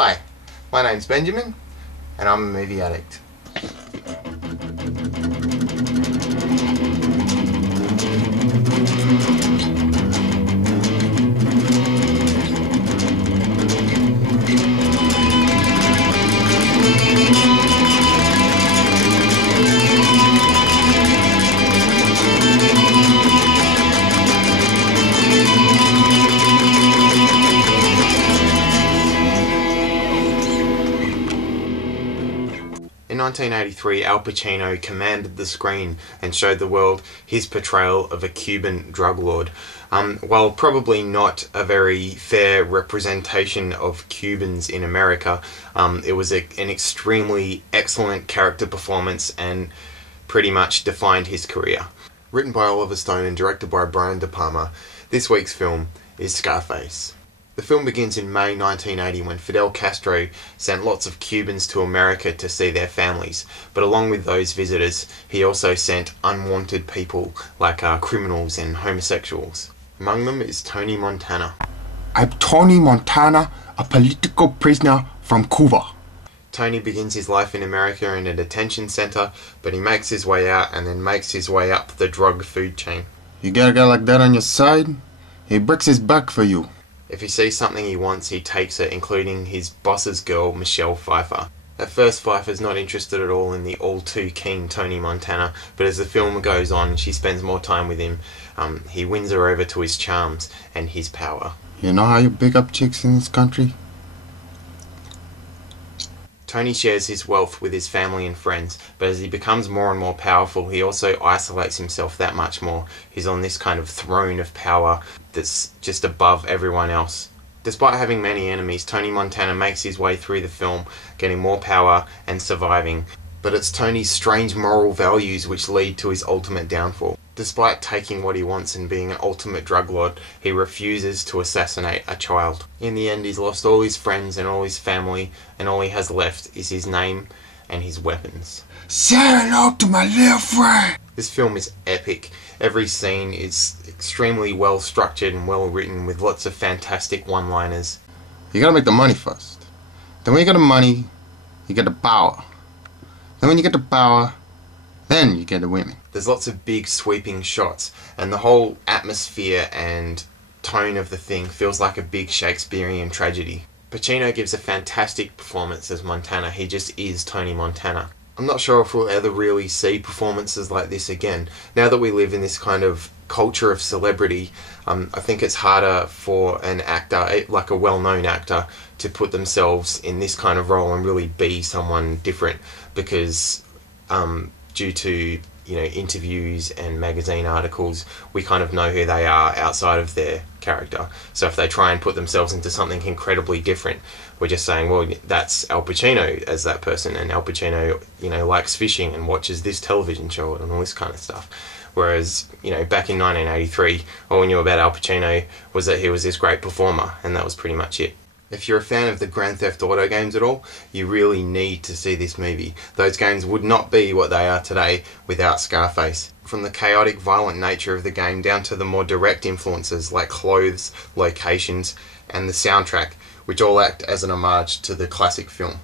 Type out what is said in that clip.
Hi, my name's Benjamin, and I'm a movie addict. In 1983, Al Pacino commanded the screen and showed the world his portrayal of a Cuban drug lord. While probably not a very fair representation of Cubans in America, it was an extremely excellent character performance and pretty much defined his career. Written by Oliver Stone and directed by Brian De Palma, this week's film is Scarface. The film begins in May 1980 when Fidel Castro sent lots of Cubans to America to see their families, but along with those visitors, he also sent unwanted people like criminals and homosexuals. Among them is Tony Montana. I'm Tony Montana, a political prisoner from Cuba. Tony begins his life in America in a detention center, but he makes his way out and then makes his way up the drug food chain. You got a guy like that on your side? He breaks his back for you. If he sees something he wants, he takes it, including his boss's girl, Michelle Pfiefer. At first, Pfeiffer's not interested at all in the all-too-keen Tony Montana, but as the film goes on, she spends more time with him. He wins her over to his charms and his power. You know how you pick up chicks in this country? Tony shares his wealth with his family and friends, but as he becomes more and more powerful, he also isolates himself that much more. He's on this kind of throne of power that's just above everyone else. Despite having many enemies, Tony Montana makes his way through the film, getting more power and surviving. But it's Tony's strange moral values which lead to his ultimate downfall. Despite taking what he wants and being an ultimate drug lord, he refuses to assassinate a child. In the end, he's lost all his friends and all his family, and all he has left is his name and his weapons. Say hello to my little friend! This film is epic. Every scene is extremely well structured and well written with lots of fantastic one-liners. You gotta make the money first. Then when you get the money, you get the power. Then when you get the power, then you get the women. There's lots of big sweeping shots, and the whole atmosphere and tone of the thing feels like a big Shakespearean tragedy. Pacino gives a fantastic performance as Montana. He just is Tony Montana. I'm not sure if we'll ever really see performances like this again. Now that we live in this kind of culture of celebrity, I think it's harder for an actor, like a well-known actor, to put themselves in this kind of role and really be someone different, because due to interviews and magazine articles, we kind of know who they are outside of their character. So if they try and put themselves into something incredibly different, we're just saying, well, that's Al Pacino as that person, and Al Pacino, likes fishing and watches this television show and all this kind of stuff. Whereas, back in 1983, all we knew about Al Pacino was that he was this great performer, and that was pretty much it. If you're a fan of the Grand Theft Auto games at all, you really need to see this movie. Those games would not be what they are today without Scarface. From the chaotic, violent nature of the game down to the more direct influences like clothes, locations, and the soundtrack, which all act as an homage to the classic film.